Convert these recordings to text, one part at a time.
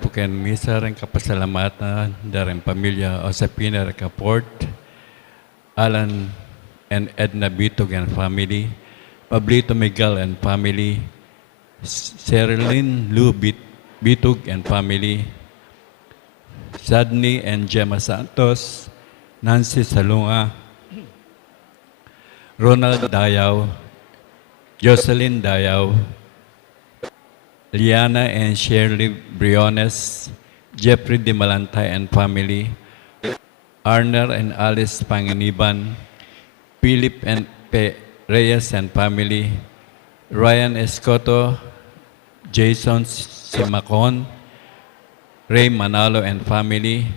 po ken misa rin kapasalamatan dareng pamilya Osapina Recaport, Alan and Edna Bitog and family, Pablito Miguel and family, Sherilyn Lou Bitog and family, Sadney and Gemma Santos, Nancy Salunga, Ronald Dayaw, Jocelyn Dayaw, Liana and Shirley Briones, Jeffrey de Malantay and family, Arner and Alice Panganiban, Philip and P. Reyes and family, Ryan Escoto, Jason Simacon, Ray Manalo and family,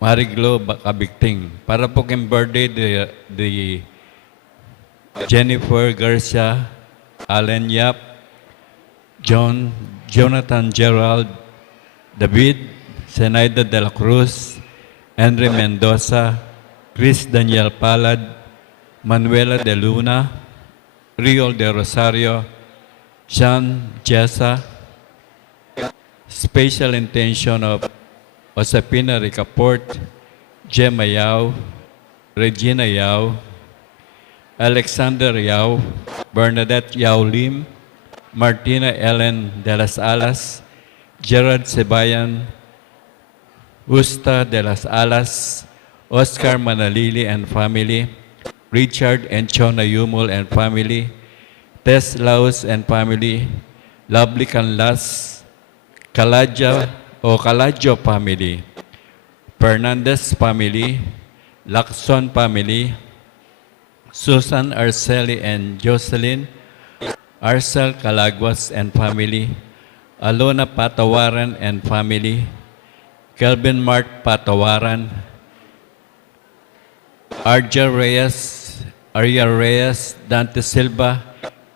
Mariglo Kabigting. Para po kayong birthday the Jennifer Garcia, Allen Yap, Jonathan Gerald, David, Zenaida de la Cruz, Henry Mendoza, Chris Daniel Palad, Manuela de Luna, Rio de Rosario, Sean Jessa, Special Intention of Osapina Recaport, Gemma Yao, Regina Yao, Alexander Yao, Bernadette Yao Lim, Martina Ellen de las Alas, Gerard Sebayan, Justa de las Alas, Oscar Manalili and family, Richard and Chona Yumul and family, Tess Laos and family, Lovely Canlas, Kaladjo family, Fernandez family, Lacson family, Susan Arceli and Jocelyn, Arcel Calaguas and family, Alona Patawaran and family, Kelvin Mart Patawaran, Arja Reyes, Dante Silva,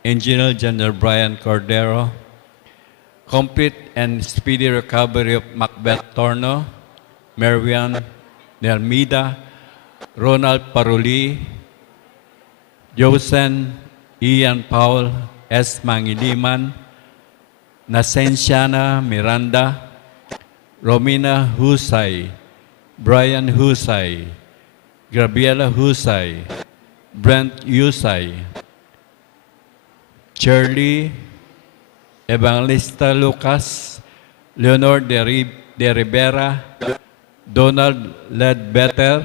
Engineer General Brian Cordero, complete and speedy recovery of Macbeth Torno, Marian Nelmida, Ronald Paruli, Josen Ian Paul, S. Mangiliman, Nasenciana Miranda, Romina Husay, Brian Husay, Gabriela Husay, Brent Husay, Shirley Evangelista Lucas, Leonor de Rivera, Donald Ledbetter,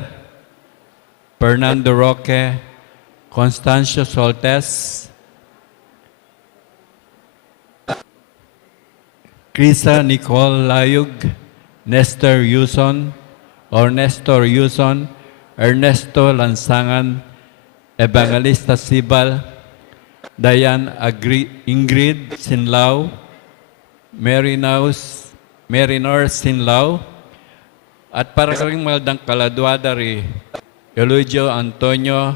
Fernando Roque, Constancio Soltes, Krisa Nicole Layug, Nestor Yuson, Ernesto Lansangan, Evangelista Sibal, Diane Ingrid Sinlao, Marinor Sinlao, at para karing maldang kaladwada ri Eulogio Antonio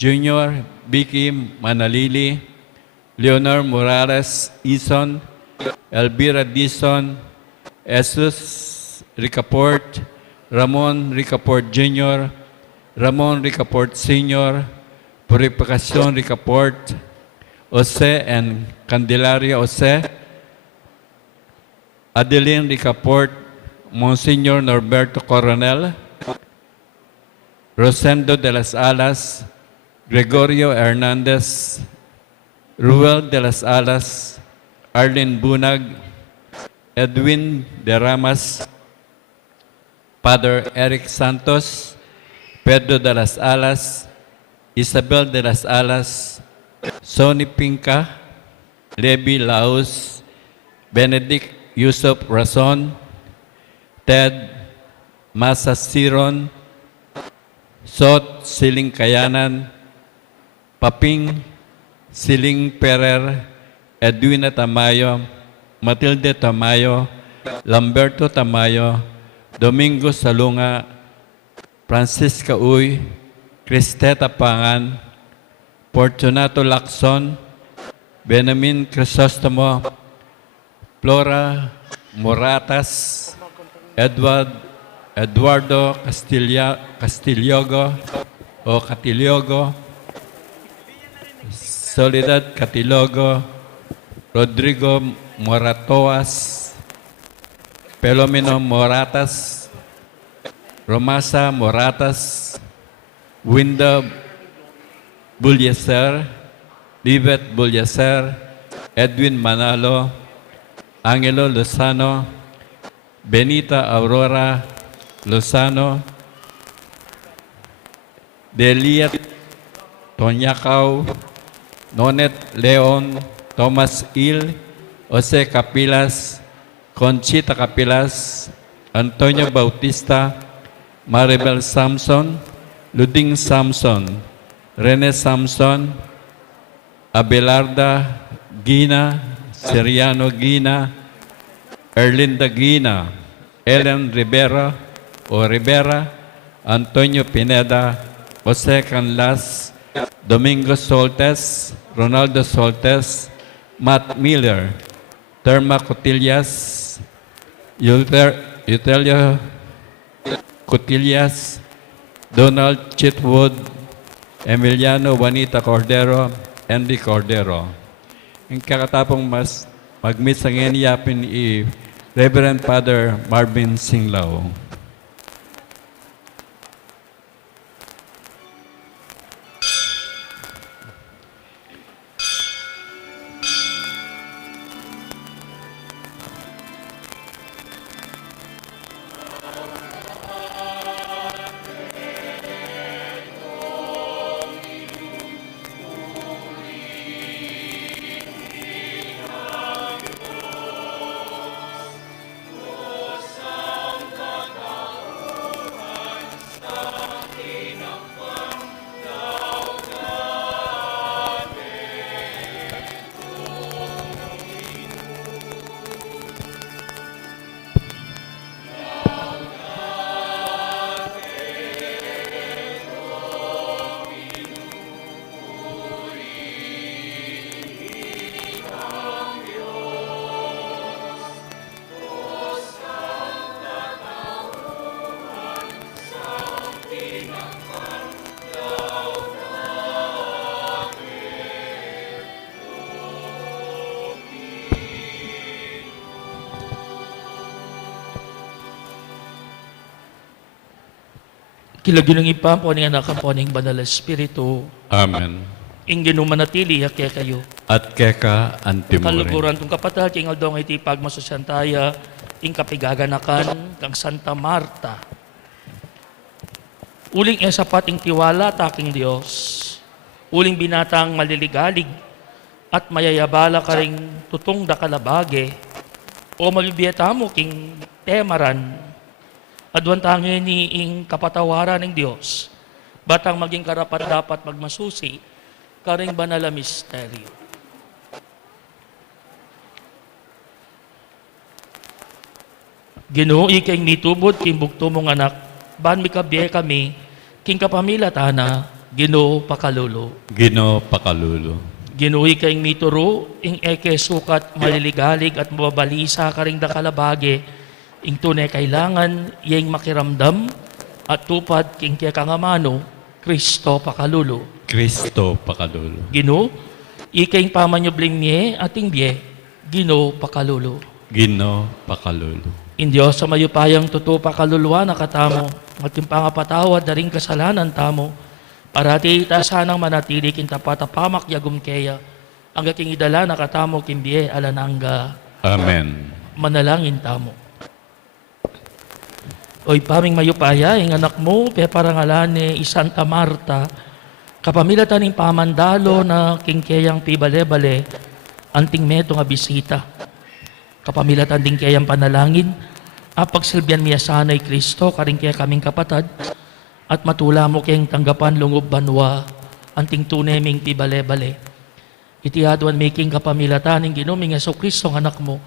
Jr., Vicky Manalili, Leonor Morales Ison, Elvira Dison, Jesus Ricaport, Ramon Ricaport Jr., Ramon Ricaport Sr., Purificacion Ricaport, Jose and Candelaria Jose, Adeline Ricaport, Monsignor Norberto Coronel, Rosendo de las Alas, Gregorio Hernandez, Ruel de las Alas, Arlene Bunag, Edwin de Ramas, Father Eric Santos, Pedro de las Alas, Isabel de las Alas, Sonny Pinca, Levi Laos, Benedict Yusuf Rason, Ted Masa Siron, Sot Siling Kayanan, Paping Siling Perer, Edwina Tamayo, Matilde Tamayo, Lamberto Tamayo, Domingo Salunga, Francisca Uy, Cristeta Pangan, Fortunato Lacson, Benjamin Crisostomo, Flora Moratas, Eduardo Castillogo, Soledad Catilogo, Rodrigo Moratoas, Pelomeno Moratas, Romasa Moratas, Winda Bulyaser, Livet Bulyaser, Edwin Manalo, Angelo Lozano, Benita Aurora Lozano, Deliat Tonyakaw, Nonet Leon, Thomas Il, Jose Capilas, Conchita Capilas, Antonio Bautista, Maribel Samson, Luding Samson, Rene Samson, Abelarda Gina, Seriano Gina, Erlinda Gina, Ellen Rivera o Rivera, Antonio Pineda, Jose Canlas, Domingo Soltes, Ronaldo Soltes, Matt Miller, Terma Cotillas, Utelio Cotillas, Donald Chitwood, Emiliano Juanita Cordero, Andy Cordero. Ang kakatapong mag-meet sa ngayon yapin Reverend Father Marvin Singlao. Kilaginong ipa po ning anak po ning Banal na Espiritu. Amen. Ingin manatili hakya kayo. At keka antimurin. Kaluguran tong kapatid king aldong iti pagmasusyantaya ing kapigaganakan kang Santa Marta. Uling sapat ing tiwala taking Dios. Uling binatang maliligalig at mayayabala ka ring tutong da kalabage o malibiyata mo king temaran. Adwan tangin ni ing kapatawaran ng Diyos, batang maging karapat dapat magmasusi, karing banal na misteryo. Ginoo ikay mitubod, king bugto mong anak, ban mikabye kami, king kapamilya tana, Ginoo pakalulo. Ginoo pakalulo. Ginoo ikay mituro, ing eke sukat maliligalig at mababalisa karing da kalabage, ing tunay kailangan iyang makiramdam at tupad king kaya kangamano, Kristo pakalulo. Kristo pakalulo. Ginoo, ikaing pamanyobling niye ating biye, Ginoo pakalulo. Ginoo pakalulo. In Diyos sa mayupayang tuto pakaluluwa nakatamo, at yung pangapatawad na rin kasalanan tamo, para ti ita sanang manatili kin tapatapamak yagum keya, ang aking idala nakatamo kimbiye alanangga. Amen. Manalangin tamo. Oy paming mayupaya, ing anak mo, pe parangalan ni Santa Marta, kapamilya taning pamandalo na kingkeyang pibale-bale, anting meto nga bisita. Kapamilya taning kayang panalangin, apagsilbihan miya sanay Kristo, karing kaya kaming kapatad, at matula mo kayang tanggapan lungub banwa, anting tuneming pibale-bale. Itiadwan making kapamilya taning ginuming Yesu Kristo ng anak mo,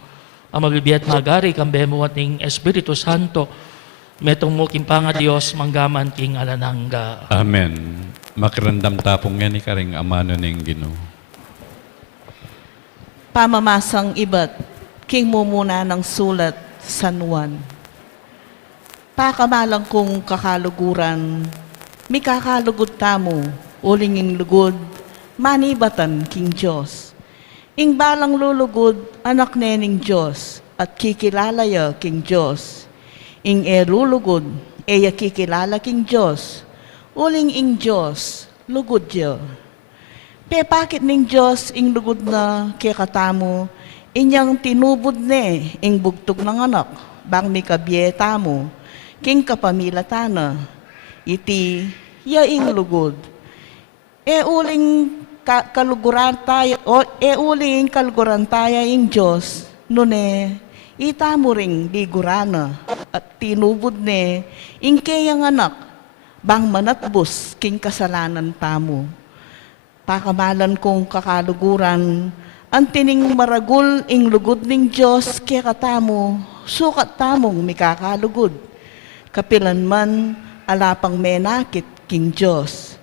ang magbibiat magari kambe mo ating Espiritu Santo, metong mo kimpanga Diyos manggaman king alanangga. Amen. Makirandam tapong yan karing amano ning Ginoo. Pamamasang iba't king mumuna ng sulat San Juan. Pakamalang kong kakaluguran, mi kakalugod tamo, ulinging lugod, manibatan king Diyos. Ing balang lulugod, anak nening Diyos, at kikilala ya king Diyos. Ing erulugod, eya kikilala king Diyos. Uling ing Diyos, lugod ya. Pe bakit ning Diyos ing lugod na kikatamo, inyang tinubod ne ing bugtog ng anak, bang mi kabyeta mo, king kapamilatana, iti ya ing lugod. E uling kaluguran tayo, uling kaluguran tayo ing Diyos, nune, ita mo ring ligurana, at tinubod ne, ing kayang anak, bang manatbos king kasalanan tamo. Pakamalan kong kakaluguran, ang tining maragul ing lugod ning Diyos kaya katamo, sukat tamong mikakalugod. Kapilan man, alapang menakit king Diyos.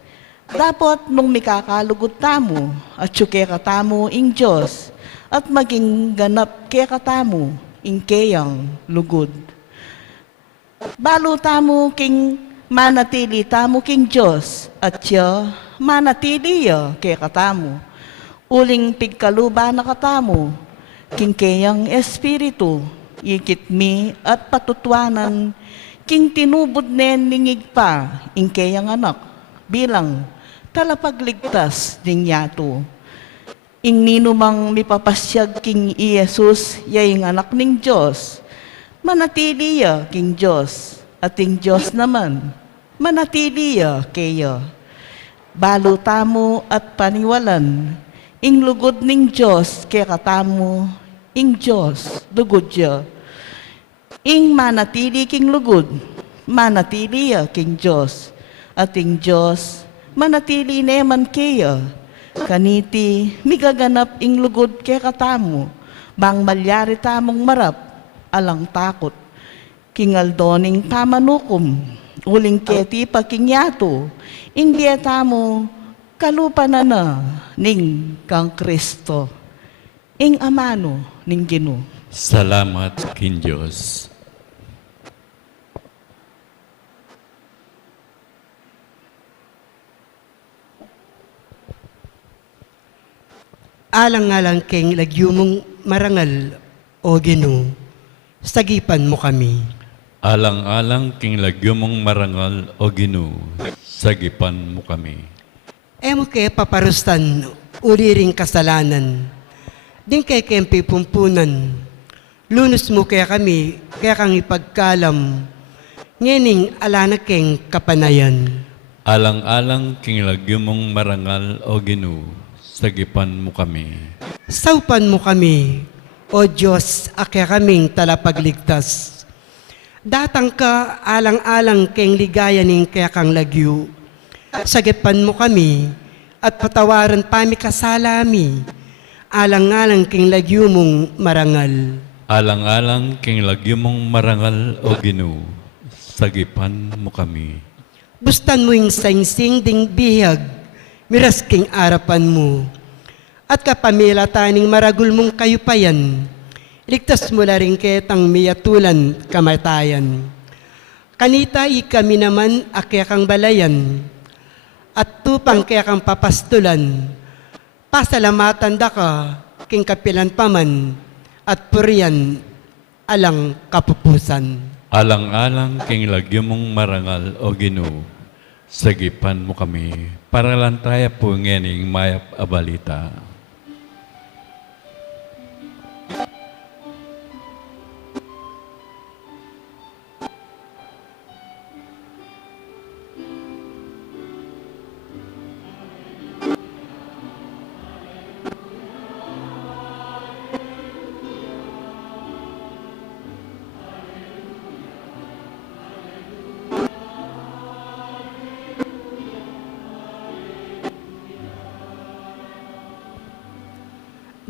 Dapat nung mikakalugod tamo, at syuke katamo ing Diyos, at maging ganap kaya katamo, ing kayang lugod. Balo tamo king manatili tamo king Diyos, at siya manatili ya kaya katamo. Uling pigkaluba na katamo, king kayang espiritu, ikit mi at patutwanan, king tinubod nen ningig pa, ing kayang anak, bilang talapagligtas ding yato. Ing ninumang mipapasyag king Iyesus, yaing anak ning Diyos, manatili ya king Diyos, at ing Diyos naman, manatili ya kaya. Balo tamo at paniwalan, ing lugod ning Diyos kaya katamo, ing Diyos lugod ya. Ing manatili king lugod, manatili ya king Diyos, at ing Diyos manatili neman kaya. Kaniti migaganap ing lugod kaya katamo, bang malyari tamong marap, alang takot. Kingaldoning pamanukom, uling keti pakingyato, ing dieta mo, kalupa na ning kang Kristo, ing amano ning Ginoo. Salamat king Diyos. Alang-alang keng lagyumong marangal o Ginoo, sagipan mo kami. Alang-alang king lagyo mong marangal o Ginoo, sagipan mo kami. Emo kay paparustan uliring kasalanan, din kay kempi pumpunan, lunos mo kaya kami, kaya kang ipagkalam, ngening alana keng kapanayan. Alang-alang king lagyo mong marangal o Ginoo, sagipan mo kami. Saupan mo kami, o Diyos, akya kaming talapagligtas. Datang ka alang-alang keng ligaya ning kaya kang lagyo. Sagipan mo kami, at patawaran pami kasalami, alang-alang keng lagyo mong marangal. Alang-alang king lagyo mong marangal o Ginoo, sagipan mo kami. Bustan mo yung saingsing ding bihag, miras king arapan mo. At kapamila taning maragul mong kayupayan, ligtas mo na rin ketang miyatulan kamatayan. Kanita kami naman akya kang balayan, at tupang kaya kang papastulan, pasalamatan da ka, king kapilan paman, at puriyan alang kapupusan. Alang-alang king lagyo mong marangal o Ginoo, sagipan mo kami. Para lang tayo po ngening mayap abalita.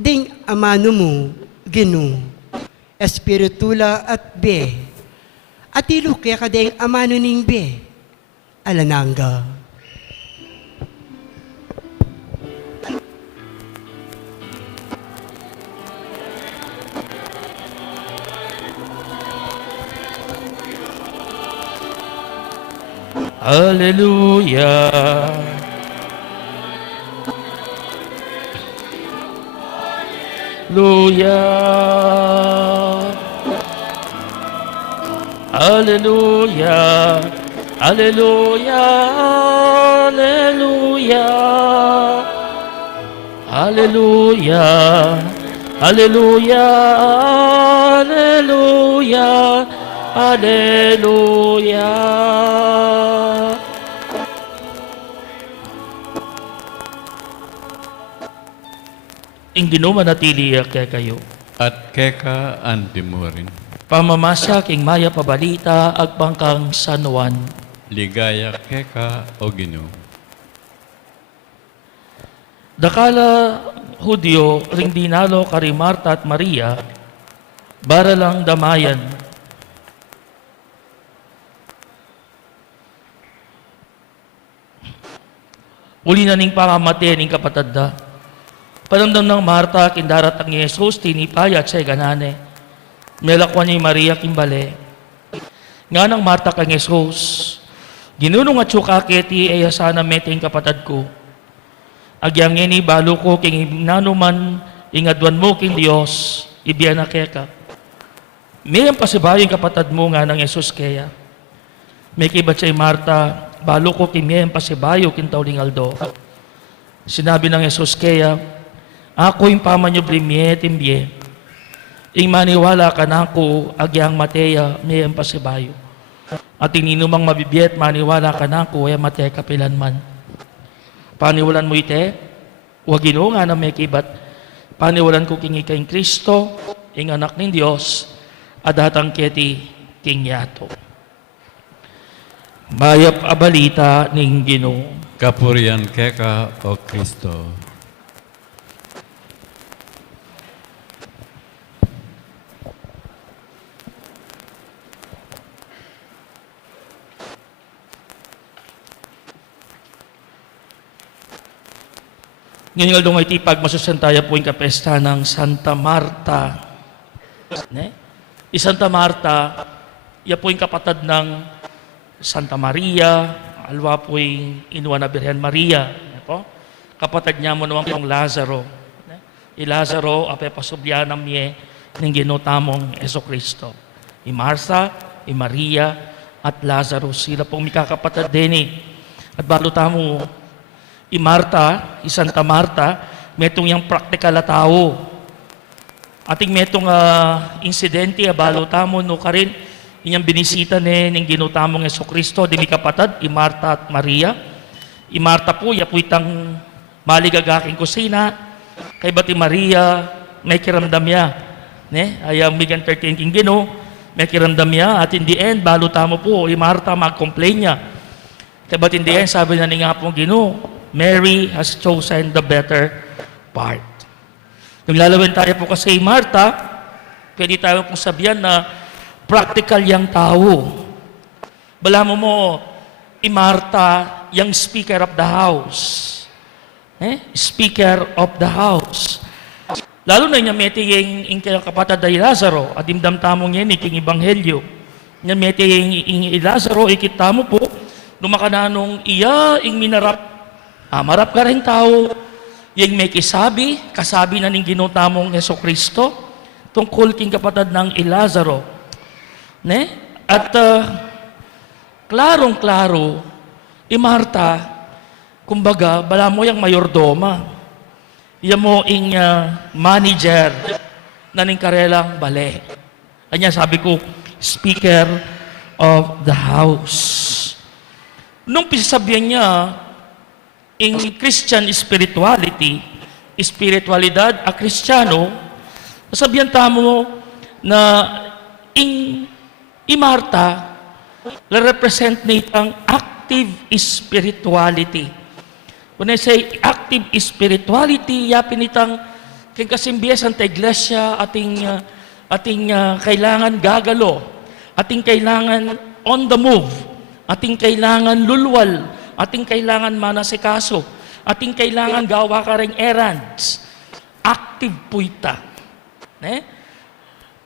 Ding amano mo, Ginoo, espiritula at be, at ilukya ka ding amano ning be, alananga. Hallelujah. Hallelujah. Hallelujah. Hallelujah. Hallelujah. Hallelujah. Hallelujah. Hallelujah. Hallelujah. Ing Ginoo manatili kay kayo. At keka antimurin. Pamamasa king maya pabalita agpangkang San Juan. Ligaya keka o Ginoo. Dakala Hudyo ring dinalo kari Marta at Maria bara lang damayan. Uli na ning pangamate ning kapatad da. Panamdam ng Marta kindarat ang Yesus tinipaya at siya ganane. Melakwan ni Maria kimbale. Nga nang Marta kang Yesus. Ginunong at sukaketi ay sana meting kapatad ko. Agyang ini balo ko king nanuman ingadwan mo king Dios ibiyan na keka. May ang pasibayo kapatad mo nga ng Yesus kaya. May kibat siya Marta, balo ko king may ang pasibayo king tauling aldo. Sinabi ng Yesus kaya, ako yung pamanyo brimye timbye. Ing maniwala ka na ako agyang Matea may ang pasibayo. At ininumang mabibiyet maniwala ka na ako ay Matea kapilanman. Paniwalan mo ite, wag Ginoo nga na may kibat. Paniwalan ko king ikaing Kristo, ing anak ng Diyos, adatang keti king yato. Mayap abalita ning Ginoo. Kapurian keka o Kristo. Ngayon nga iti pagmasusantaya po yung kapesta ng Santa Marta. Ne? Santa Marta, iya po yung kapatad ng Santa Maria, alwa po yung inuwa na Birhen Maria. Ne po? Kapatad niya mo naman pong Lazaro. Ne? I Lazaro, apay pasubyanam niya ng ginutamong Eso Cristo. I Martha, i Maria, at Lazaro. Sila pong mikakapatad din eh. At balo tamo, i Marta, i Santa Marta, metong yung praktikal na tao. Ating metong insidente, balo tamo, no karin, inyang binisita ni ng ginutamong Yeso Kristo, di mi kapatad, i Marta at Maria. I Marta po, ya po itang maligagaking kusina, kay bati Maria, may kiramdam ya. Ne? Ayang bigyan 13 king Ginoo, may kiramdam ya, at in the end, balo tamo po, i Marta mag-complain niya. Kay bati in the end, sabi na ni nga pong Ginoo, Mary has chosen the better part. Nung lalawin tayo po kasi Marta, pwede tayo pong sabihan na practical yung tao. Bala mo, Marta, yung speaker of the house. Speaker of the house. Lalo na niya meti yung kapatid ay Lazaro, at imdam tamong yan, iking Ebanghelyo. Niya meti yung Lazaro, ikita mo po, numakananong iya, ing minarap, marap ka rin tao, yung may kasabi na ning ginutamong Yeso Kristo, tungkol king kapatid ng Lazaro. Ne? At klarong-klaro, Marta, kumbaga, bala mo yung mayordoma, yan mo ing manager na ning karelang bale. Kanya sabi ko, speaker of the house. Nung pisasabihan niya, in Christian spiritualidad a Kristiyano, sabihan tamo na in Marta, represent nitang active spirituality. When I say active spirituality, yapin itang kung kasimbiyasan ta iglesia, ating kailangan gagalo, ating kailangan on the move, ating kailangan lulwal, ating kailangan manasikaso, ating kailangan gawa ka ring errands. Active po ita.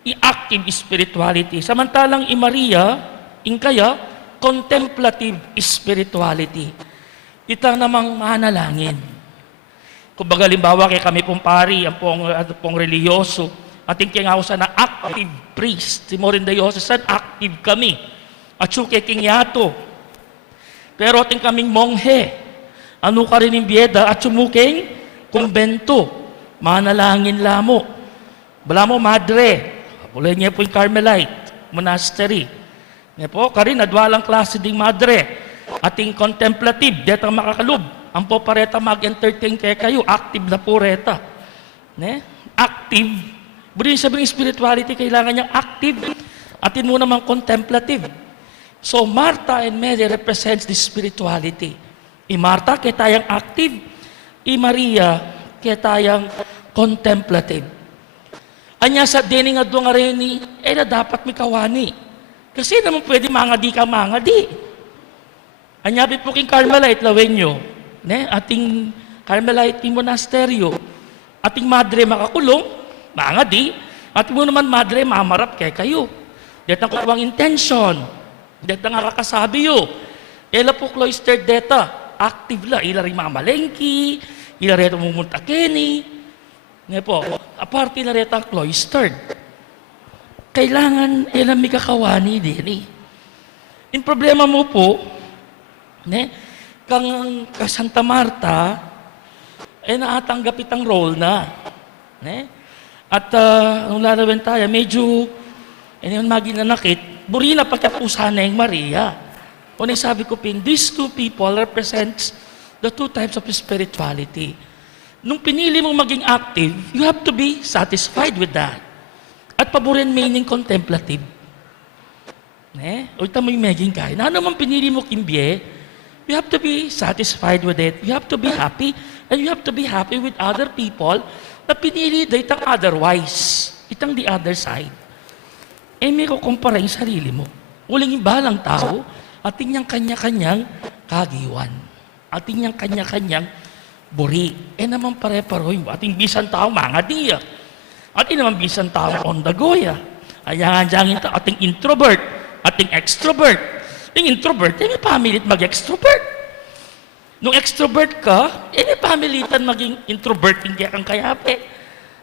I-active spirituality. Samantalang Maria, kaya, contemplative spirituality. Ita namang manalangin. Kung baga limbawa kay kami pong pari, ang pong reliyoso, Ating kinausa na active priest. Si Morin Diocesan, active kami. At suke king yato. Pero ating kaming monghe. Ano ka rin yung biyeda at sumuking kumbento. Manalangin lamo. Bala mo, madre. Pulay niya po yung Carmelite Monastery. Niya po, karin, adwalang klase ding madre. Ating contemplative, detang makakalub. Ang po pareta mag-entertain kayo, active na po reta. Ne? Active. Budi sabihin spirituality, kailangan niyang active. Atin mo naman contemplative. So, Martha and Mary represents this spirituality. Martha, kaya tayang active. Maria, kaya tayang contemplative. Anya sa dining nga doon nga rin na dapat may kawani. Kasi naman pwede mangadi ka mangadi. Anya po king Carmelite, lawen nyo. Ne? Ating Carmelite monasteryo. Ating madre makakulong, mangadi. At mo naman madre, mamarap kay kayo. Dito ang kuwang intention. Dito ang kakasabi yo. Ela po cloistered data. Active la. Ila rin mamalengki. Ila rin mumunta keni. Ngayon po, aparte na rin ang cloistered. Kailangan ela may kakawani din eh. In problema mo po, ne, kang Santa Marta, naatanggap itang role na. Ne? At nung lalawin tayo, medyo maginanakit, burina pagkapusa na yung Maria. O sabi ko pin, these two people represents the two types of spirituality. Nung pinili mong maging active, you have to be satisfied with that. At paborin meaning contemplative. O ito mo yung maging kaya. Na naman pinili mo kimbye, you have to be satisfied with it. You have to be happy. And you have to be happy with other people na pinili na itang otherwise. Itang the other side. May kukumpara yung sarili mo. Uling balang tao, ating niyang kanya-kanyang kagiwan. Ating niyang kanya-kanyang buri. Naman pare-paro yung ating bisan tao, mga diya. Ating naman bisan tao, on the goya. Ayan dyan ating introvert, ating extrovert. Yung introvert, may pamilit mag-extrovert. Nung extrovert ka, may pamilitan maging introvert, hindi kang kayape.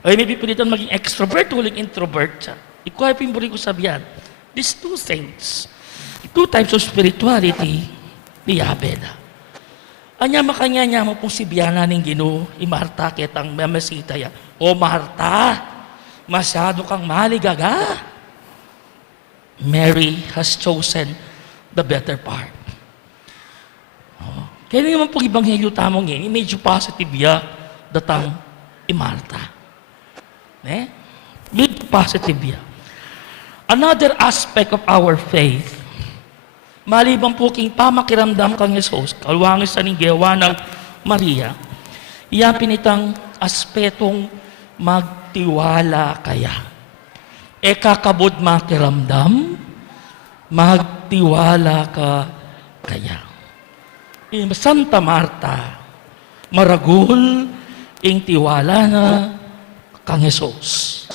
Ay may pipilitan maging extrovert, huling introvert siya. Ikuha yung buri ko sabihan. These two things, two types of spirituality, ni Abela. Anya makanya niya mo pong si Biana ng Ginoo, Marta kitang mamasita ya. O Marta, masyado kang maligaga. Mary has chosen the better part. Kaya naman pong ibanghelyo tamong yun, medyo positive ya, datang Marta. Medyo positive ya. Another aspect of our faith, maliban po king pamakiramdam kang Jesus, kalwangis sa ninggewa ng Maria, iyan pinitang aspetong magtiwala kaya. Kakabod makiramdam, magtiwala ka kaya. Santa Marta, maragul, ing tiwala na kang Jesus.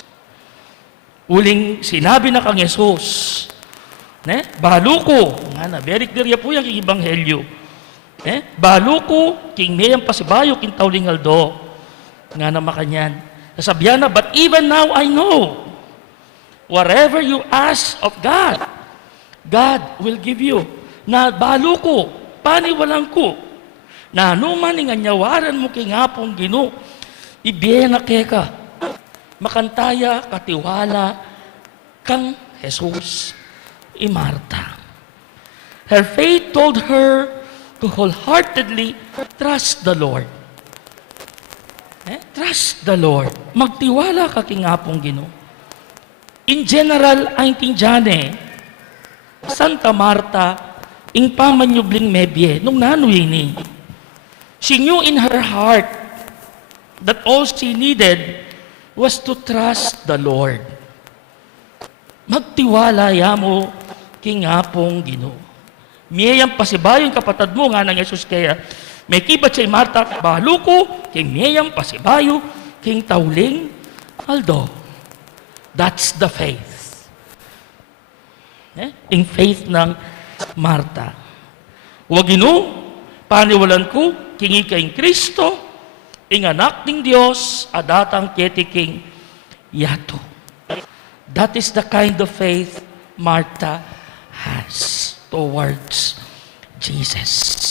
Uling sinabi na kang Jesus, baluko, nga na, very clear po yung ibanghelyo. Baluko, king mayang pasibayo, king taulingaldo, nga na makanyan. Nasabihan na, but even now I know, whatever you ask of God, God will give you. Na baluko, paniwalang ko, na anuman nga nyawaran mo kingapong Ginoo, ibiyen na keka, makantaya, katiwala, kang Jesus, Marta. Her faith told her to wholeheartedly trust the Lord. Trust the Lord. Magtiwala ka kingapong Ginoo. In general, ang tindyane, Santa Marta, ing pamanyubling mebye, nung nanoy ni. She knew in her heart that all she needed was to trust the Lord. Magtiwala ya mo kingapong Ginoo. Miyayang pasibayong kapatad mo nga ng Jesus kaya, may kibat siya Marta, baluko, king miyayang pasibayo, king tauling, aldo. That's the faith. Yung faith ng Marta. Huwag Ginoo, paniwalan ko, kingi kayong Kristo, ing anak ng Diyos, adatang ketiking yato. That is the kind of faith Martha has towards Jesus.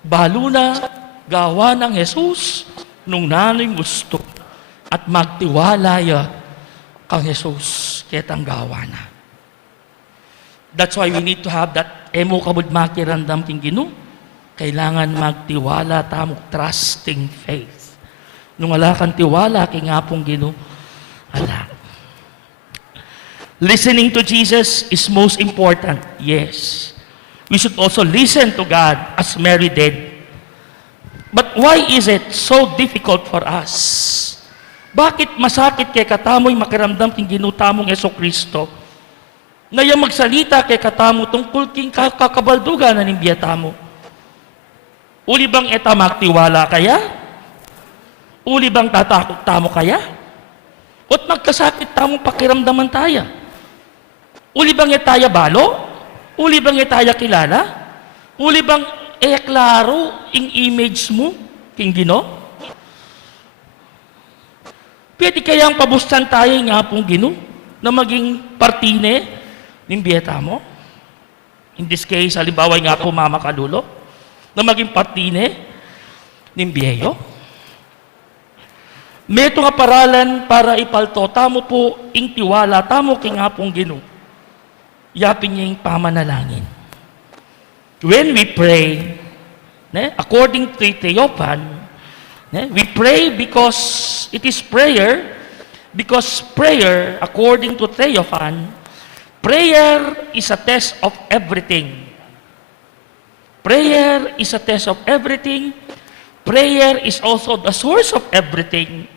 Balo na gawa ng Jesus nung nanay gusto at magtiwala ya kang Jesus ketang gawa na. That's why we need to have that emo kabud makirandam king Ginoo. Kailangan magtiwala tamo, trusting faith. Nung wala kang tiwala kay ngapong Ginoo, ala. Listening to Jesus is most important. Yes. We should also listen to God as Mary did. But why is it so difficult for us? Bakit masakit kay katamoy makiramdam king ginutamong Jesucristo? Na yung magsalita kay katamo tungkol king kakabaldugan na nimbiyata mo. Uli bang eta magtiwala kaya? Uli bang tatakot tamo kaya? O't magkasakit tamong pakiramdaman taya? Uli bang etaya balo? Uli bang etaya kilala? Uli bang klaro ing image mo, king Ginoo? Pwede kayang pabustan tayo nga pong Ginoo na maging partine ng biyeta mo? In this case, halimbawa nga po Mama Kalulo, na maging partine ng biyeyo? May ito nga paralan para ipalto, tamo po ing tiwala, tamo king nga pong Ginoo. Yapin niya yung pamanalangin. When we pray, according to Theophan, we pray because it is prayer, because prayer, according to Theophan, prayer is a test of everything. Prayer is a test of everything. Prayer is also the source of everything.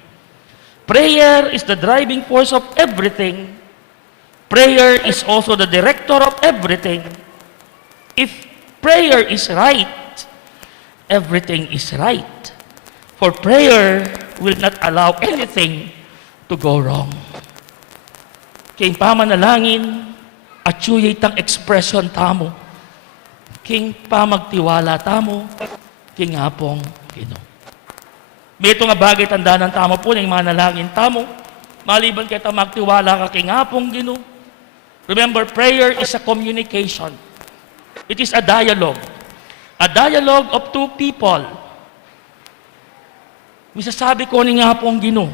Prayer is the driving force of everything. Prayer is also the director of everything. If prayer is right, everything is right. For prayer will not allow anything to go wrong. Kaya pamanalangin at tang expression tamo. King pamagtiwala tamo, king hapong Ginoo. May ito nga bagay tandaan tamo po ng manalangin tamo. Maliban kita magtiwala ka king hapong Ginoo. Remember, prayer is a communication. It is a dialogue. A dialogue of two people. Misasabi ko ni nga pong Ginoo.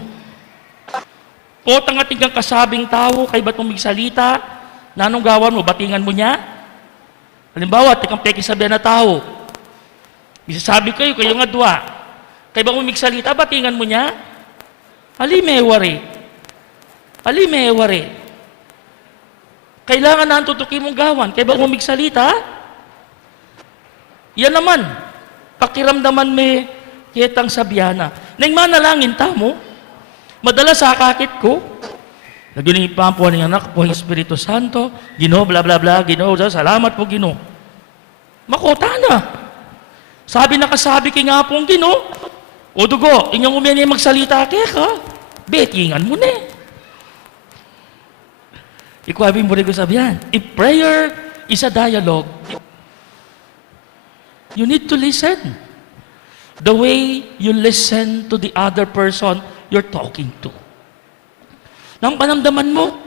Potang ating kang kasabing tao, kay ba't salita, nanong gawan mo, batingan mo niya? Halimbawa, tikang pekisabihan na tao. Misasabi kayo nga dua. Kay ba salita, batingan mo niya? Alimewari. Alimewari. Kailangan na ang tutukin mong gawan. Kaya ba salita? Yan naman. Pakiramdaman may kitang sabiana. Nang manalangin tamo, madala sa kakit ko, naguling ipampuan ng anak po, Espiritu Santo, Ginoo, bla bla bla, Ginoo, salamat po Ginoo. Makota na. Sabi na kasabi kay nga pong Ginoo, o dugo, inyong umyan magsalita kaya ka, betingan mo na. Ikuabing mo rin ko sabihan, if prayer is a dialogue, you need to listen. The way you listen to the other person you're talking to. Nang panamdaman mo,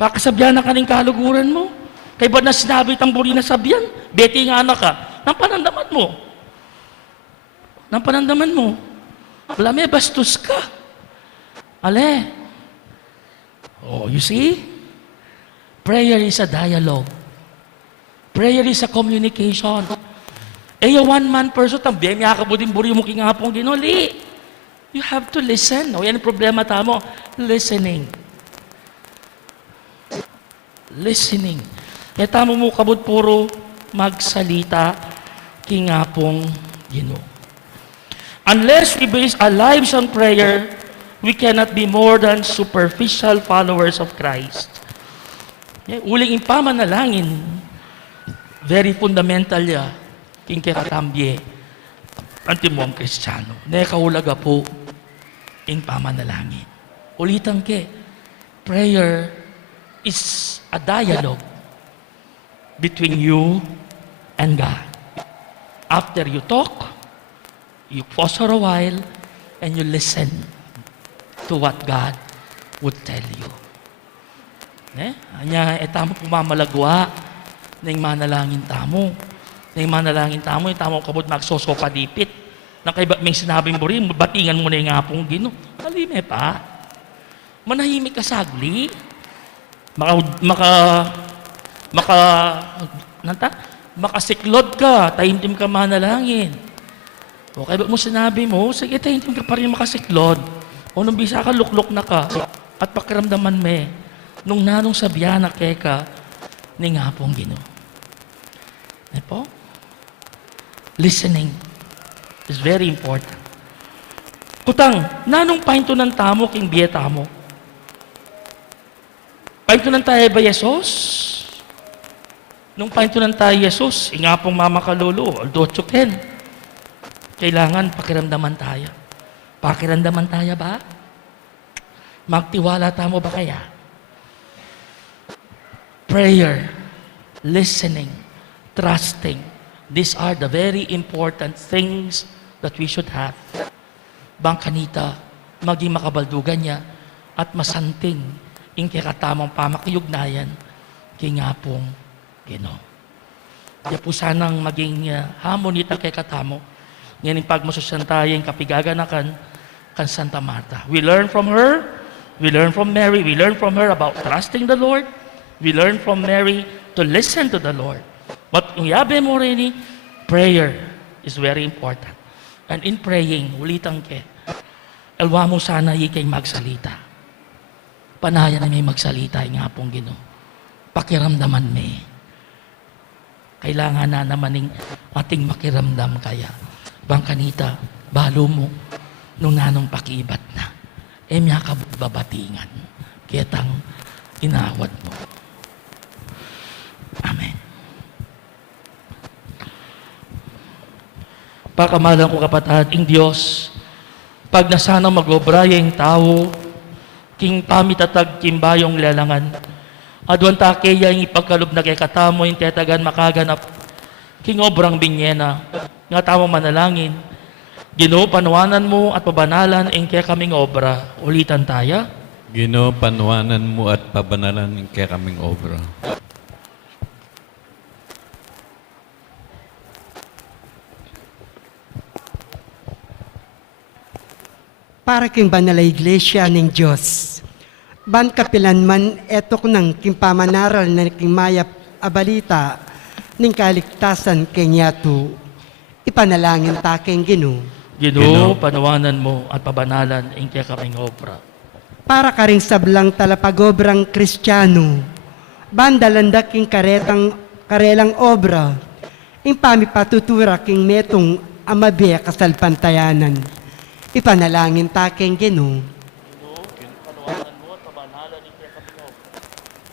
pakasabihan na kaning kaluguran mo, kay ba na sinabi itang buri na sabihan, beti nga anak ka, nang panamdaman mo. Nang panamdaman mo, wala may bastos ka. Ale. Oh, you see? Prayer is a dialogue. Prayer is a communication. one-man person, tambihay may akabudin buri mo kingapong ginoli. You have to listen. O yan ang problema tamo. Listening. Listening. Kaya tamo mo kabud puro magsalita kingapong Ginoo. Unless we base our lives on prayer, we cannot be more than superficial followers of Christ. Uling impamanalangin, very fundamental ya, king kakatambye, antimong Kristiyano. Nekahulaga po, ing pamanalangin. Ulitan ke, prayer is a dialogue between you and God. After you talk, you pause for a while, and you listen to what God would tell you. Anya, tamo pumamalagwa na yung manalangin tamo. Na yung manalangin tamo, yung tamo kabod magsosopadipit. Na kay may sinabing mo rin, batingan mo na yung ngapong Gino. Malime pa. Manahimik ka sagli. Makasiklod ka, tahimtim ka manalangin. O kaya mo sinabi mo, sige, tahimtim ka pa rin makasiklod. O nung bisa ka, luklok na ka. At pakiramdaman me, nung nanong sabihan na keka, ni nga pong Gino. Po? Listening is very important. Kutang, nanong pahinto ng tamo king biyeta mo? Pahinto ng tayo ba Yesus? Nung pahinto ng tayo Yesus, nga pong mama kalolo, aldo tsuken. Kailangan pakiramdaman tayo. Pakiramdaman tayo ba? Magtiwala tamo ba kaya? Prayer, listening, trusting. These are the very important things that we should have. Bang kanita, maging makabaldugan niya at masanting in kakatamang pamakiyugnayan kay nga pong Gino. Kaya po sanang maging hamonita kay katamo. Ngayon pagmasusantayan kapigaganakan kan Santa Marta. We learn from her, we learn from Mary, we learn from her about trusting the Lord, we learn from Mary to listen to the Lord. But kung yabe mo rin, prayer is very important. And in praying, ulitan ke, alwa mo sana ikay magsalita. Panaya na may magsalita, nga pong Gino. Pakiramdaman may. Kailangan na naman ating makiramdam kaya. Bang kanita, balo mo, nung nanong pakiibat na. Miya kababatingan. Kitang inawad mo. Amen. Pakamalang ko kapatid, ing Diyos, pag nasana mag-obraya yung tao, king pamitatag kimbayong lalangan, adwan takeya yung ipagkalub na kay katamo yung tetagan makaganap, king obrang binyena, nga tamo manalangin, Ginoo, panuwanan mo at pabanalan ing kaya kaming obra. Ulitan tayo. Ginoo, panuwanan mo at pabanalan ng kaya kaming obra. Para king banal na iglesia ng Diyos. Ban kapilan man etok ng king pamanaral na king mayap abalita ning kaligtasan kenyatu. Ipanalangin ta king Ginoo. Ginoo, panuwanan mo at pabanalan ing kaya kaming obra. Para ka ring sablang talapagobrang Kristiyano. Bandalanda king karelang obra. Ing pamipatutura king metong amabiya kasalpantayanan. Ipanalangin ta king Ginoo.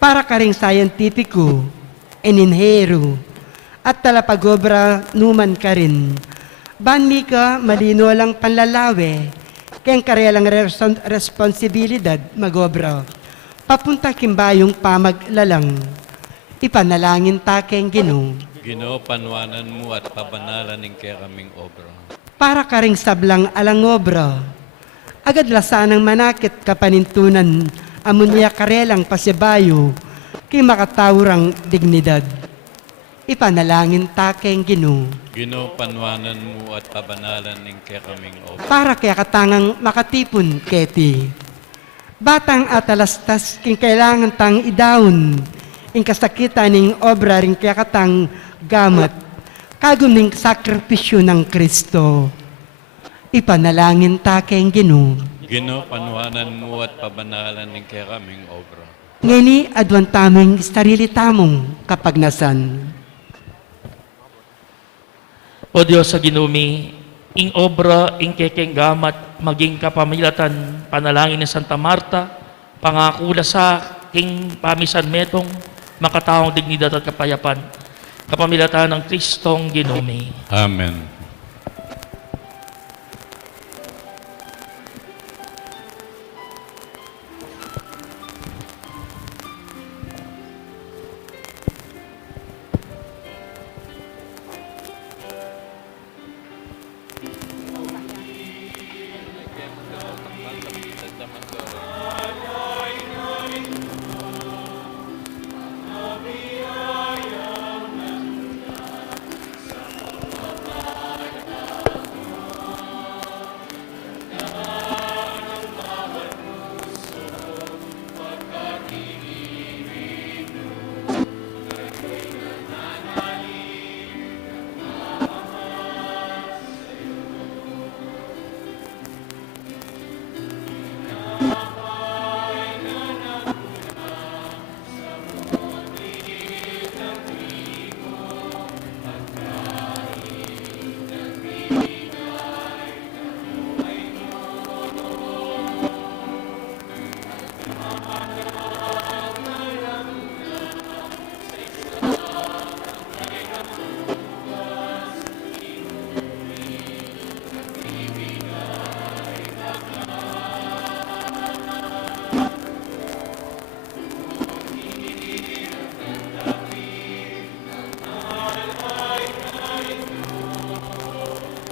Para ka ring scientifico, eninhero, at talapagobra numan ka rin. Banmi ka malino lang panlalawe, kayang karelang responsibilidad magobra. Papunta kimbayong pamaglalang. Ipanalangin ta king Ginoo. Ginoo, panuwanan mo at pabanalan ng kaya kaming obra. Para ka ring sablang alang obra. Agad lasanang manakit kapanintunan amunya karelang pasibayo kay makatawrang dignidad. Ipanalangin ta king Ginoo. Ginoo, panuwanan mo at pabanalan ng kaya kaming obra. Para kaya katangang makatipon keti. Batang atalastas king kailangan tang idawon. Ing kasakitan ning obra ring kaya katang gamat. Kagum ning sakripisyo ng Kristo. Ipanalangin ta king Ginoo. Ginoo, panuwanan mo at pabanalan ng kaya kaming obra. Ngeni adwan taming sarili tamong kapagnasan. O Diyos sa Ginumi, ing obra, ing kekeng gamat, maging kapamilatan, panalangin ni Santa Marta, pangakula sa king pamisan metong, makataong dignidad at kapayapan, kapamilatan ng Kristong Ginumi. Amen.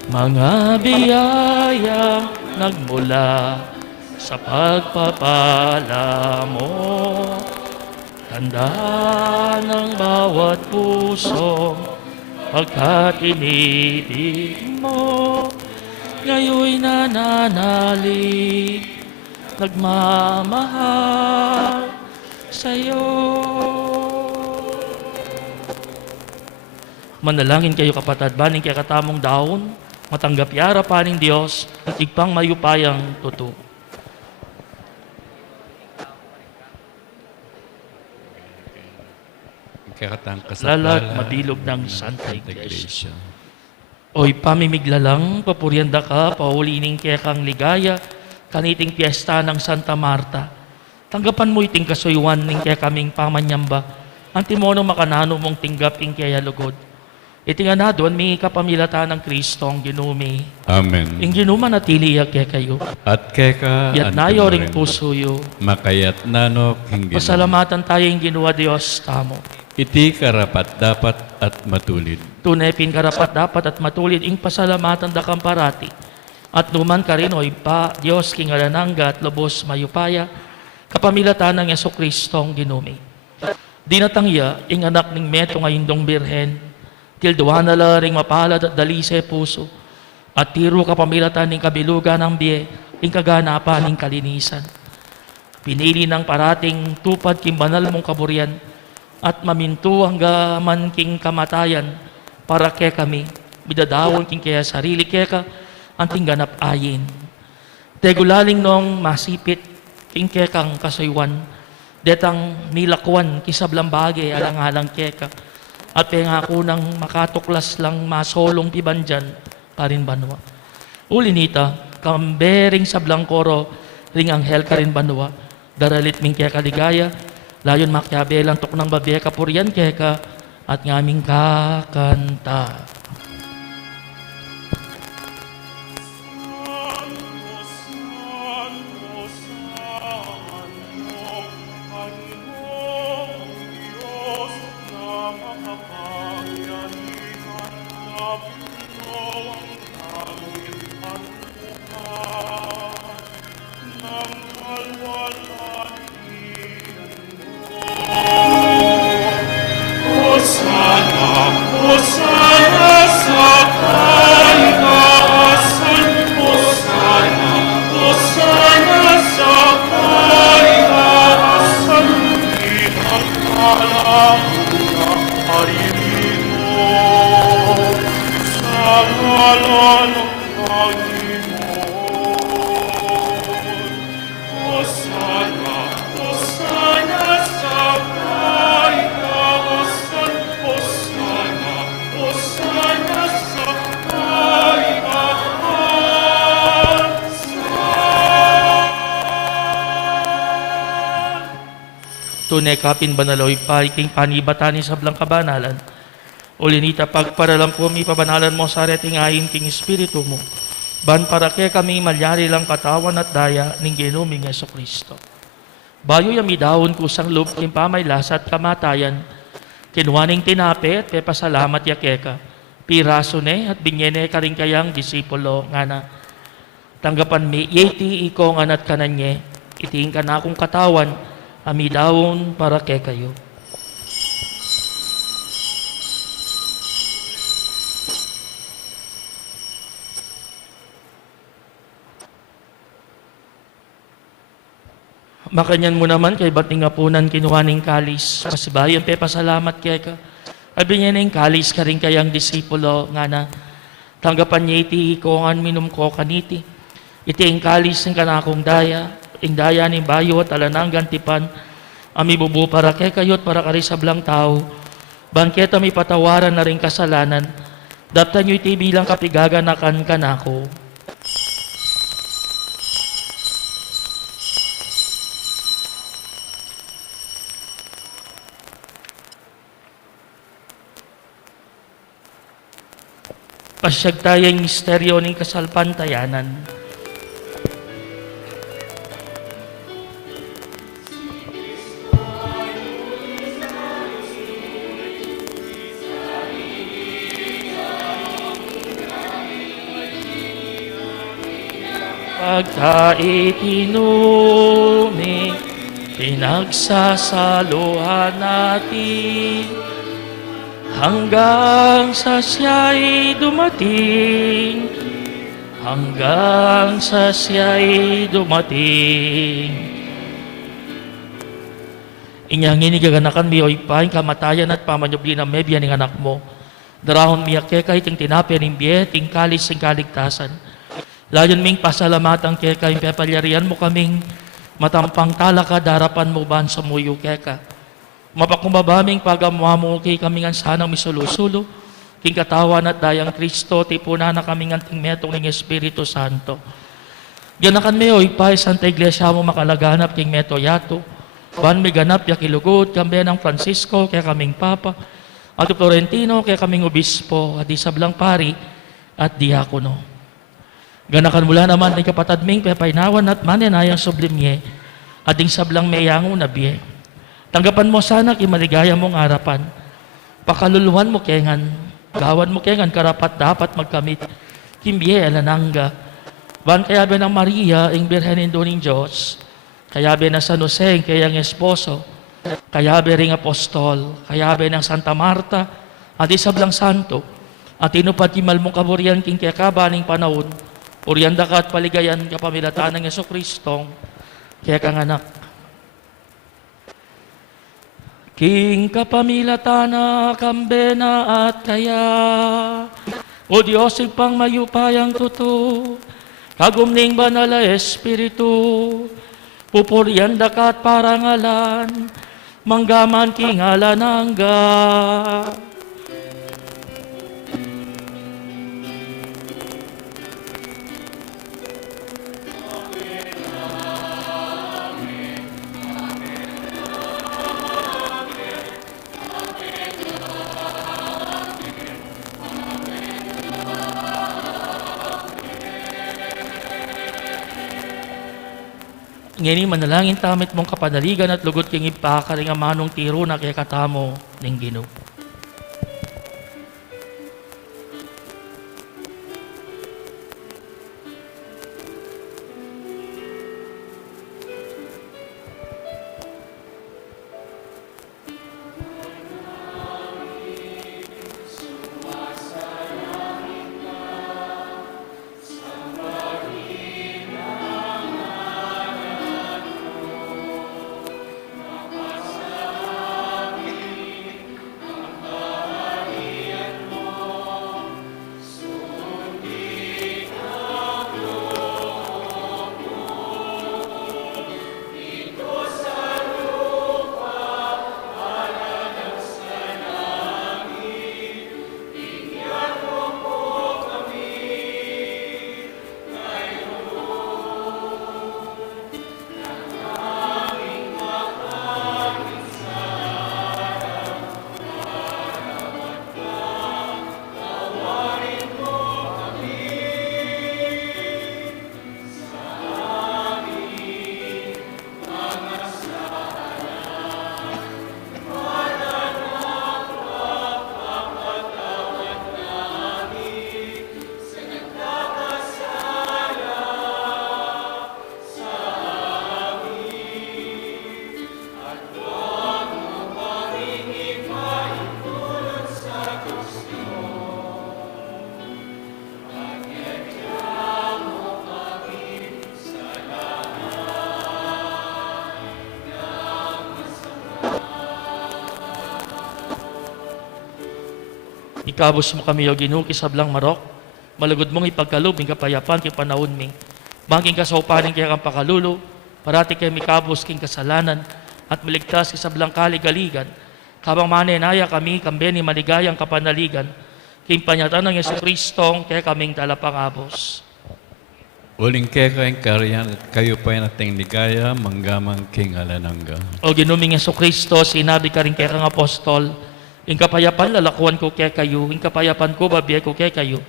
Mga biyayang nagmula sa pagpapala mo, tanda ng bawat pusong pagkat inibig mo, ngayon nananalig, nagmamahal sa'yo. Manalangin kayo kapatid, baning kaya katamong daon, matanggap yara paning Diyos, at igpang mayupayang totoo. Kakatang Lalat, kasapala. madilog ng Santa Santa Iglesia. Iglesia. Oy, pamimiglalang, papuryanda ka, paulining kaya kang ligaya, kaniting piyesta ng Santa Marta. Tanggapan mo iting kasuyuan ning kaya kaming pamanyamba, antimono makanano mong tinggaping kaya lugod. Itinga na doon, may kapamilata ng Kristo ang ginumi. Amen. Ing ginuma natiliya kaya kayo. At keka, Yat nayo ring pusoyo. makayat nanok, hinggin. Pasalamatan tayo yung ginawa Diyos, tamo. Iti karapat dapat at matulid. Tunay karapat dapat at matulid ing pasalamatan da kang parati. At numan ka rin, oy pa, Diyos king alanangga at lubos mayupaya, kapamilatan ng Yeso Kristo ang ginumi. Dinatangya, ing anak ning meto ngayon dong birhen, tilduhan na laring mapalad at dalise puso, at tiro kapamilatan ng kabilugan ng biye, ing kaganapan ng kalinisan. Pinili ng parating tupad king banal mong kaburian, at maminto hangga man king kamatayan, para kaya kami, bidadawon king kaya sarili kaya ka, anting ganap ayin. Tegulaling nung masipit, king kaya kang kasaywan, detang milakwan kisablang bagay alang-alang kaya ka, at pengako ng makatuklas lang masolong pibandyan, parin banwa. Ulinita, kambering sablang koro, ring anghel ka rin banwa, daralit ming kaya kaligaya, layon makyabelang tok ng babiya kapuryan kaya ka, at ngaming kakanta. Tunay kapin banaloy pa iking panibatan ni sablang kabanalan. Ulinita pagparalam po mi pabanalan mo sa reting ayin king espiritu mo. Ban para kaya kami malyari lang katawan at daya ning ginuming Yeso Kristo. Bayo yami dawon kusang loob king pamaylas at kamatayan. Kinuwaning tinape at pepasalamat yakeka. Piraso ne at binyene ka rin kayang disipulo nga na. Tanggapan mi yeti iko nga nat kananye. Itiin ka na akong katawan. Amidawon para kay kayo. Makanyan mo naman kay ba't nga punan kinuhaning kalis. Kasi bayan pe pasalamat kay ka. Abi niya na yung kalis ka rin kayang disipulo nga na. Tanggapan niya iti ikoangan minum ko kaniti. Iti ang kalis ng kanakong daya. Ing daya ni bayo at alanang gantipan, ami bubu para kay kayot para karisablang tao, bangketa mi patawaran na rin kasalanan, dapta nyo iti bilang kapigaganakan kanako. Pasyag tayong misteryo ng kasalpantayanan. pagkaitinumi, pinagsasaluhan natin, hanggang sa siya'y dumating, hanggang sa siya'y dumating. Inyang inigaganakan mi o ipain kamatayan at pamanyobli na mebya ng anak mo. Darahon miyak kekay ting tinapya ng biye, ting kalis ng kaligtasan. Layon ming pasalamatan kekay, pepalyarian mo kaming matampang talaka, darapan mo ban sa muyo keka. Mapakumbabaming pagamuha mo kay kaming sanang misulusulo, king katawan at dayang Kristo, tipuna na kaming anting metong ng Espiritu Santo. Ganakan mi o ipay Santa Iglesia mo makalaganap king meto yato, ban mi ganap yakilugod, kambe ng Francisco, kaya kaming Papa, at Florentino, kaya kaming Obispo, at isablang pari, at diakono. Ganakan mula naman ni kapatad ming pepainawan at manenayang sublimye, at ding sablang mayang unabye. Tanggapan mo sana kimaligaya mong harapan, pakaluluhan mo kengan, gawan mo kengan karapat dapat magkamit, kimbiye alananga, ban kaya ba ng Maria, ing Birhen ng Diyos, kaya ba ng San Jose, kayang esposo, kaya ba ring apostol, kaya ba ng Santa Marta, at isablang santo, at inupat kimal mong kaburian king kaya kabaning panahon, uryanda ka at paligayan kapamilatan ng Yeso-Kristong, kaya kang anak. King kapamilatana, kambena at kaya, o Diyos ipang mayupayang tuto, kagumning banala Espiritu, pupuryanda ka at parangalan, manggaman king alanangga. Ngini manalangin tamit mong kapadaligan at lugot king ipakaring amanong tiro na kaya katamo ng Ginoo. Ikabos mo kami o Ginoo kisablang marok, malagod mong ipagkalub, ing kapayapan, king panahon ming, bangking kasaupanin kaya kang pakalulo, parati kay mikabos king kasalanan, at maligtas kisablang kaligaligan, kabang manenaya kami, kambeni maligayang kapanaligan, king panyatan ng Yesu-Kristong, kaya kaming talapangabos. Uling kekay kariyan at kayo pa nating ligaya, manggamang king alanangga. O ginuming Yesu-Kristo, sinabi ka rin kaya kang apostol, ing kapayapan lalakuan ko kaya kayo, ing kapayapan ko babiyay ko kaya kayo.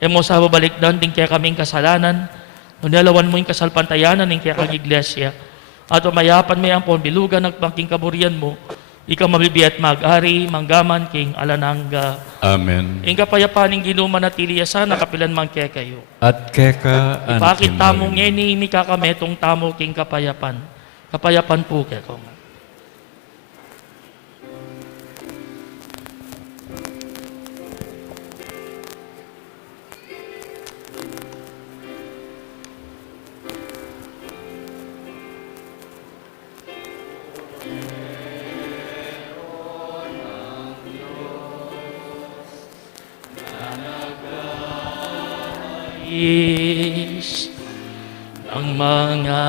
E mo sa babalik doon, din kaya kaming kasalanan, nunalawan mo yung kasalpantayanan, ing kaya kang iglesia, at umayapan may ang bilugan ng bangking kaburian mo, ikaw mabibiat mag-ari, manggaman king alanangga. Amen. Ing kapayapaning ginuman at iliyasan, nakapilan man kaya kayo. At keka Ipakit tamong ngeni, mi kakametong tamo king kapayapan. Kapayapan po kaya ko. Is ang mga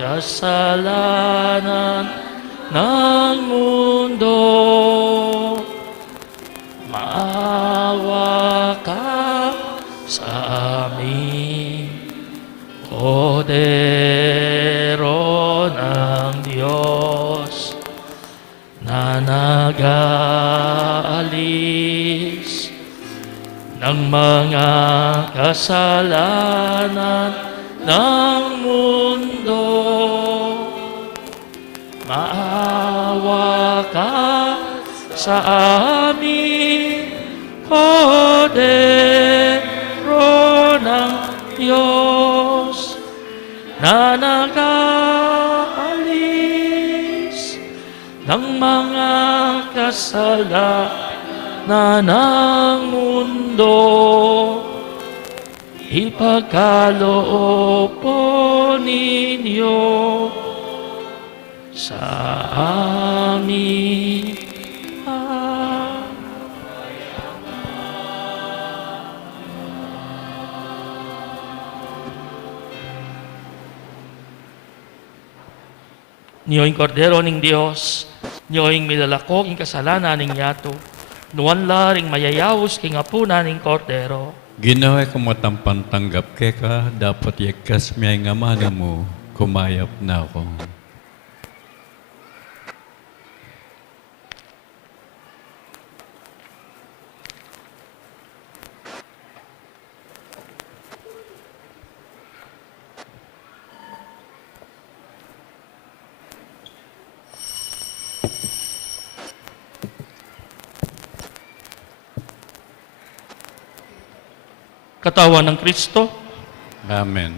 kasalanan ng mundo, maawa ka sa amin, Kordero ng Diyos, na nag-aalis ng mga kasalanan ng mundo. Maawa ka sa amin, Kordero ng Diyos, na nag-aalis ng mga kasalanan ng mundo. Ipagkaloob po ninyo sa amin. Niyo'y Kordero ning Dios, niyo'y milalakog ing kasalanan ning yato, nuwan laring mayayawos king apuna ning Kordero. Ginawa ko matampan tanggap keka, dapat yakas miyay nga mano mo, kumayap na ako. Katawan ng Kristo, Amen.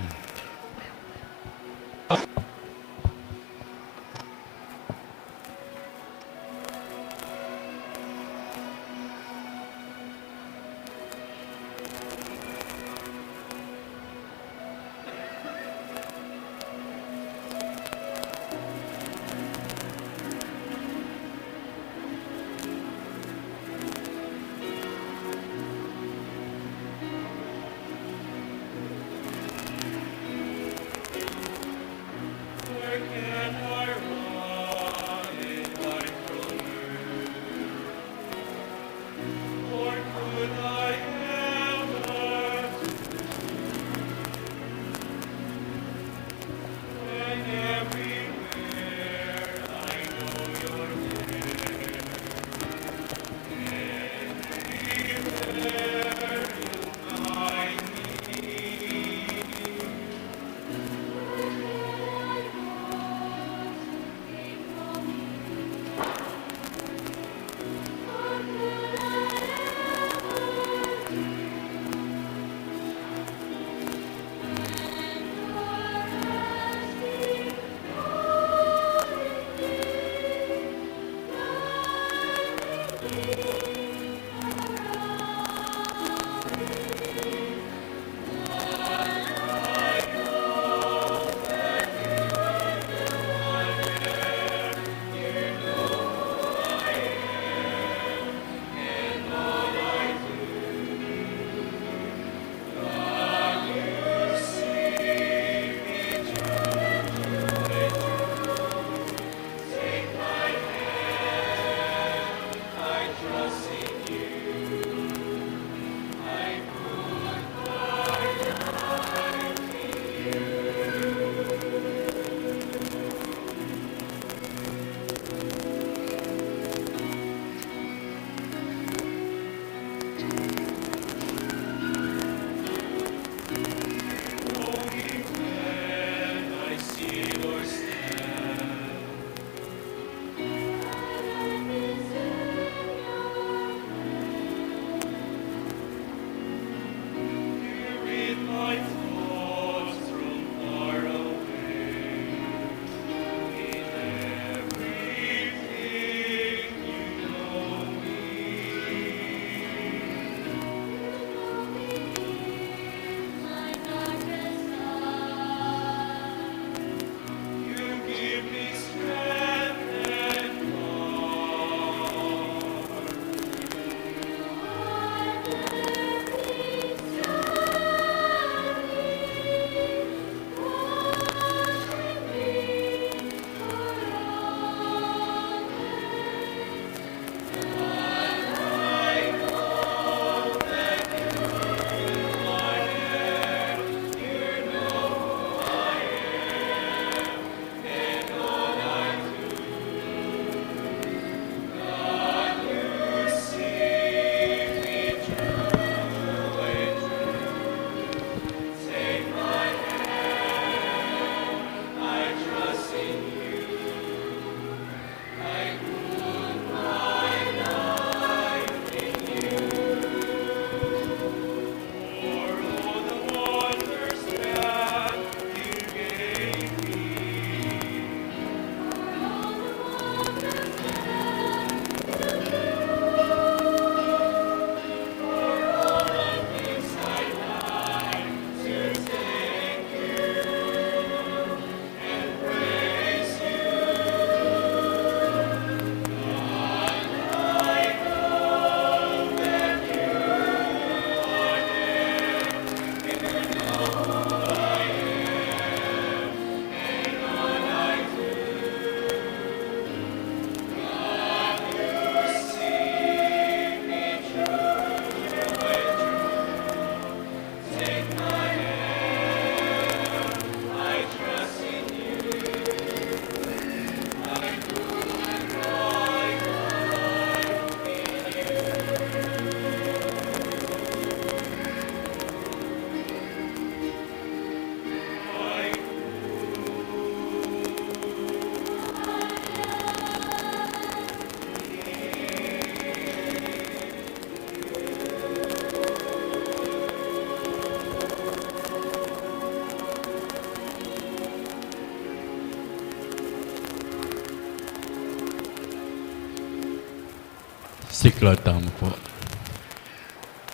Siklotam po.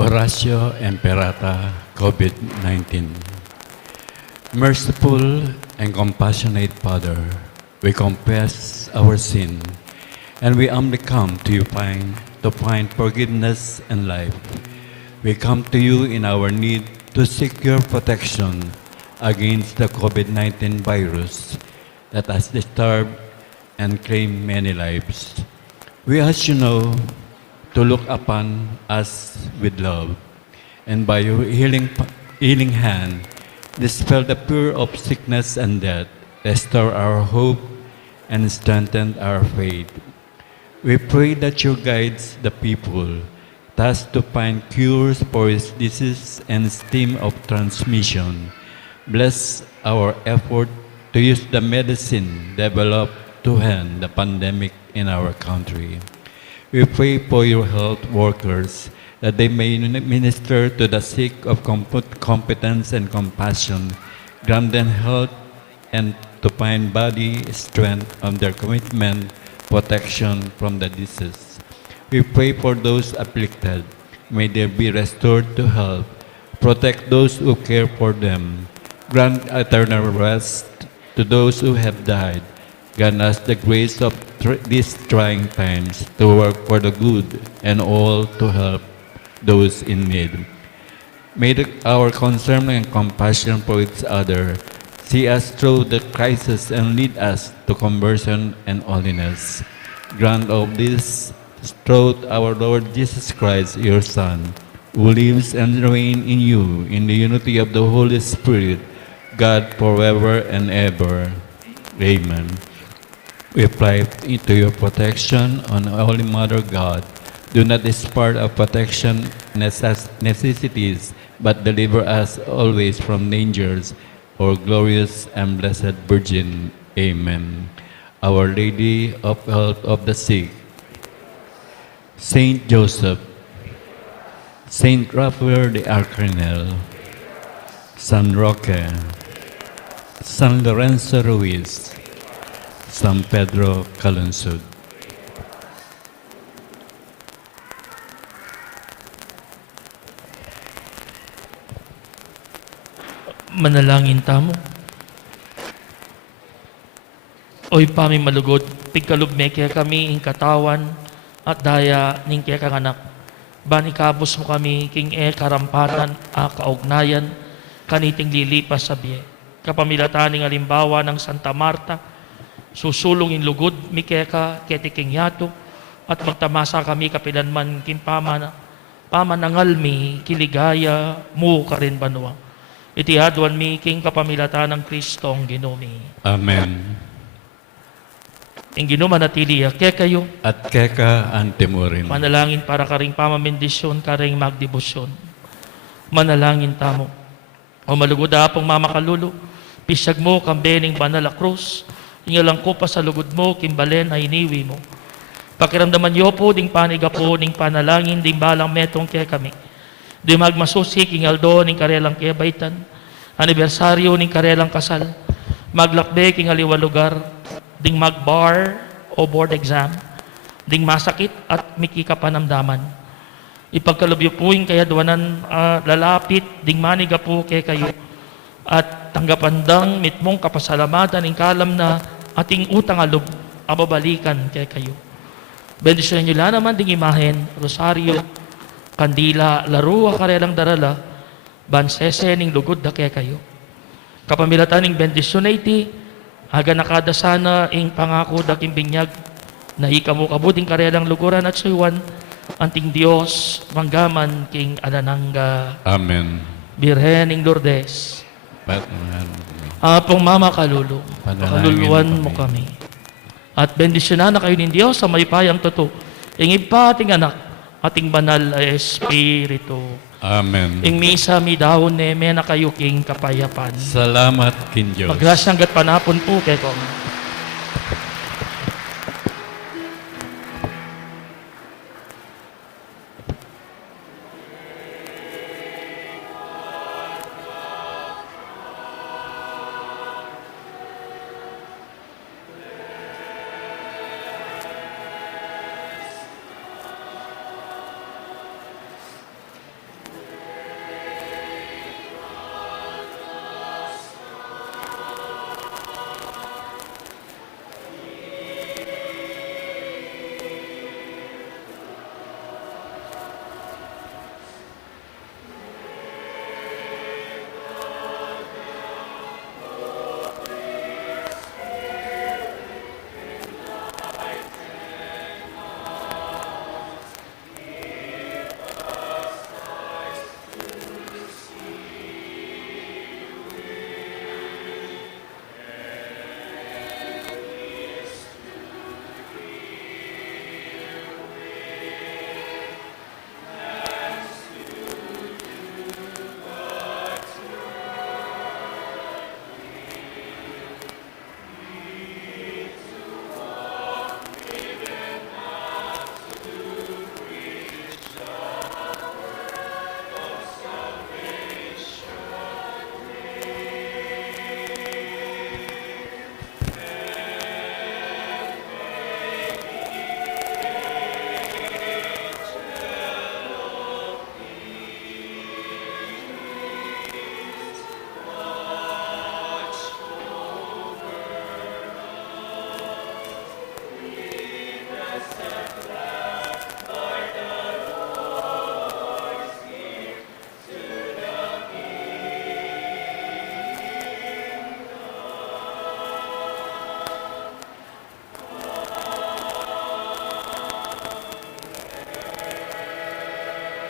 Horacio Emperata, COVID-19. Merciful and compassionate Father, we confess our sin, and we humbly come to you to find forgiveness and life. We come to you in our need to seek your protection against the COVID-19 virus that has disturbed and claimed many lives. We ask you now to look upon us with love, and by your healing hand, dispel the fear of sickness and death, restore our hope, and strengthen our faith. We pray that you guide the people, thus to find cures for this disease and stem of transmission. Bless our effort to use the medicine developed to end the pandemic in our country. We pray for your health workers that they may minister to the sick of competence and compassion, grant them health and to find body strength on their commitment, protection from the disease. We pray for those afflicted. May they be restored to health. Protect those who care for them. Grant eternal rest to those who have died. Grant us the grace of these trying times to work for the good and all to help those in need. May our concern and compassion for each other see us through the crisis and lead us to conversion and holiness. Grant all this through our Lord Jesus Christ, your Son, who lives and reigns in you in the unity of the Holy Spirit, God forever and ever. Amen. We apply to your protection on Holy Mother God. Do not despise our protection necessities, but deliver us always from dangers, O glorious and blessed Virgin. Amen. Our Lady of Health of the Sick, Saint Joseph, Saint Raphael the Arcangel, San Roque, San Lorenzo Ruiz, San Pedro Calungsod. Manalangin tamo. Oy pami malugod, pigkalubme kaya kami ing katawan at daya ning kaya kang anak. Banikabos mo kami king karampanan kaugnayan kaniting lilipas sa biye. Kapamilatan ning alimbawa ng Santa Marta, susulong in lugod mikeka ketiking yato at magtamasa kami kapilanman pamanangalmi kiligaya mu karin banwa. Iti adwan mi king kapamilatan ng Kristong Ginumi. Amen. Ing Ginuma natiliya kaya kayo. At keka antemurin. Manalangin para karing pamamendisyon, karing magdebosyon. Manalangin tamo. O malugod apong mamakalulu, pisag mo kambening banal a krus, ingalang ko pa sa lugod mo, kimbalen ay iniwi mo. Pakiramdaman niyo po, ding paniga po, ding panalangin, ding balang metong kaya kami. Di magmasusik, ingaldo, ning karelang kaya baitan, anibersaryo, ning karelang kasal, maglakbek, ingaliwa lugar, ding magbar o board exam, ding masakit at mikikapanamdaman. Ipagkalubyo po yung kaya duwanan lalapit, ding maniga po kaya kayo, at tanggapandang mitmong kapasalamatan ing kalam na ating utang alub, ababalikan kaya kayo. Bendisyon nyo lang naman ding imahen, rosaryo, kandila, larua karelang darala, bansese ning lugod da kaya kayo. Kapamilatan ning bendisyon na iti, aga nakadasana ing pangako daking binyag, na ikamu-kabuding karelang luguran at suywan, anting Diyos, manggaman king ananangga. Amen. Birhen ing Lourdes, Patman. apong mama kalulu, Panalangin kaluluan mo mo kami. kami. At bendisyonan na kayo ng Diyos sa may payang totoo. Ing ipa ating anak, ating banal ay Espiritu. Amen. Ing misa mi dahon neme na kayo king kapayapan. Salamat kin Diyos. Magrasyang gat panapon po kay kong.